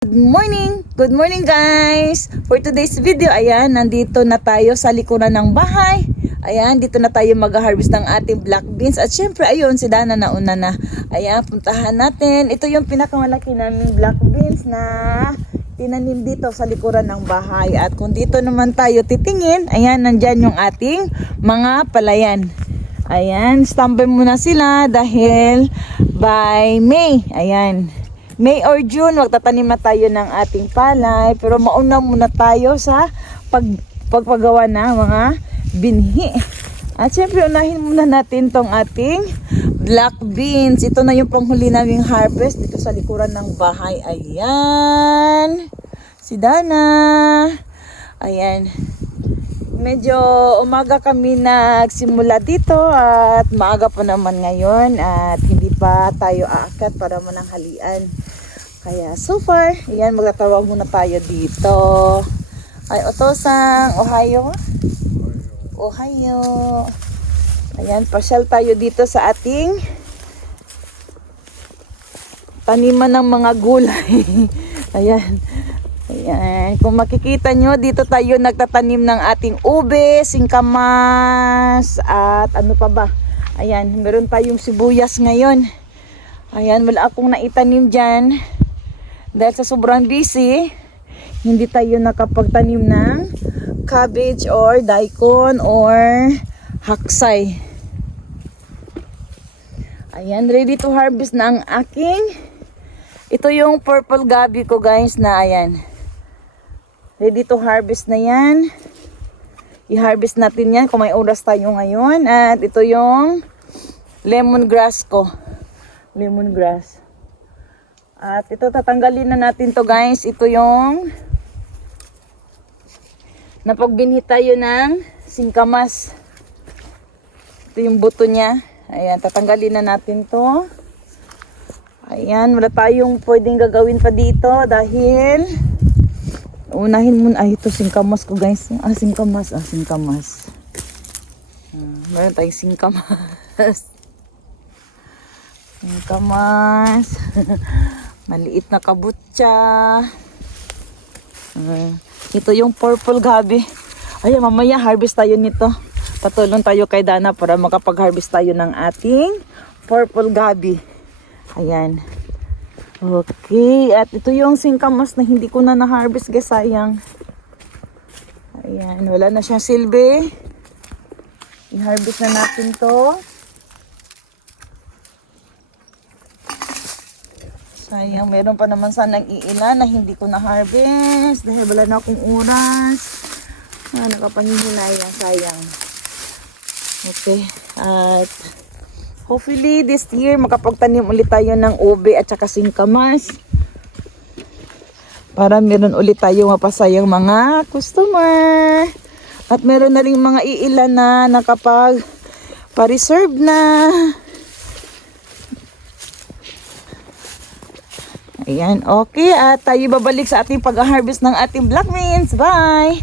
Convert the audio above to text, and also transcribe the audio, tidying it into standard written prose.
Good morning guys! For today's video, ayan, nandito na tayo sa likuran ng bahay. Ayan, dito na tayo mag-harvest ng ating black beans. At syempre, ayun, si Dana nauna na. Ayan, puntahan natin. Ito yung pinakamalaki naming black beans na tinanim dito sa likuran ng bahay. At kung dito naman tayo titingin, ayan, nandyan yung ating mga palayan. Ayan, standby muna sila dahil by May, ayan, May or June, magtatanim na tayo ng ating palay. Pero mauna muna tayo sa pagpagawa ng mga binhi. At syempre, unahin muna natin tong ating black beans. Ito na yung panghuli naming harvest dito sa likuran ng bahay. Ayan. Si Dana. Ayan. Medyo umaga kami nagsimula dito at maaga pa naman ngayon at hindi pa tayo aakyat para mananghalian. Kaya so far, ayan, magtatawag muna tayo dito. Ay, Otosang, Ohio. Ohio. Ayan, pasyal tayo dito sa ating taniman ng mga gulay. Ayan. Ayan, kung makikita nyo, dito tayo nagtatanim ng ating ube, singkamas, at ano pa ba. Ayan, meron tayong sibuyas ngayon. Ayan, wala akong naitanim dyan. Dahil sa sobrang busy, hindi tayo nakapagtanim ng cabbage or daikon or haksay. Ayan, ready to harvest na ang aking. Ito yung purple gabi ko guys na ayan. Ready to harvest na yan. I-harvest natin yan kung may oras tayo ngayon. At ito yung lemongrass ko. Lemongrass. At ito tatanggalin na natin to guys. Ito yung napagbinhi tayo ng singkamas. Ito yung buto niya. Ayan, tatanggalin na natin to. Ayan, wala tayong pwedeng gagawin pa dito dahil unahin muna. Ay, ito singkamas ko guys. Singkamas. Meron tayong singkamas. Singkamas. Maliit na kabutsa. Ito yung purple gabi. Ay, mamaya harvest tayo nito. Patulong tayo kay Dana para makapag-harvest tayo ng ating purple gabi. Ayan. Okay. At ito yung singkamas na hindi ko na na-harvest guys. Sayang. Ayan. Wala na siyang silbi. I-harvest na natin to. Sayang, meron pa naman sanang iilan na hindi ko na-harvest dahil wala na akong oras. Nakapanghihinayan, sayang. Okay, at hopefully this year makapagtanim ulit tayo ng ube at saka singkamas. Para meron ulit tayo mapasayang mga customer. At meron na rin mga iilan na nakapag-reserve na. Ayan, okay. At tayo babalik sa ating pag-harvest ng ating black beans. Bye!